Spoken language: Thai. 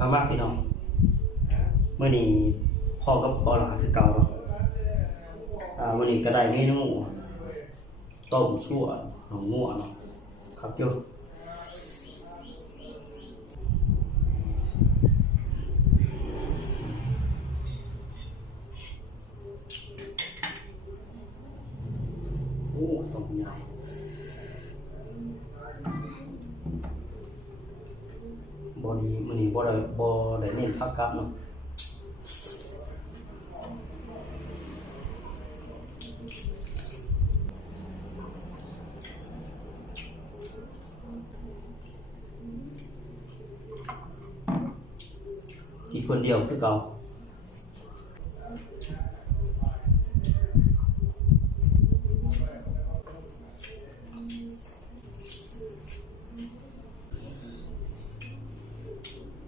มาพี่น้องเมื่อนี้พ่อกับปอหลาคือเก่าเนาะวันนี้ก็ได้เมนูต้มซั่วหนองงัวเนาะครับโยโอ้ต้มใหญ่บอดีมื้อนี้บ่ได้เน้นผักกับเนาะกินคนเดียวคือเก่า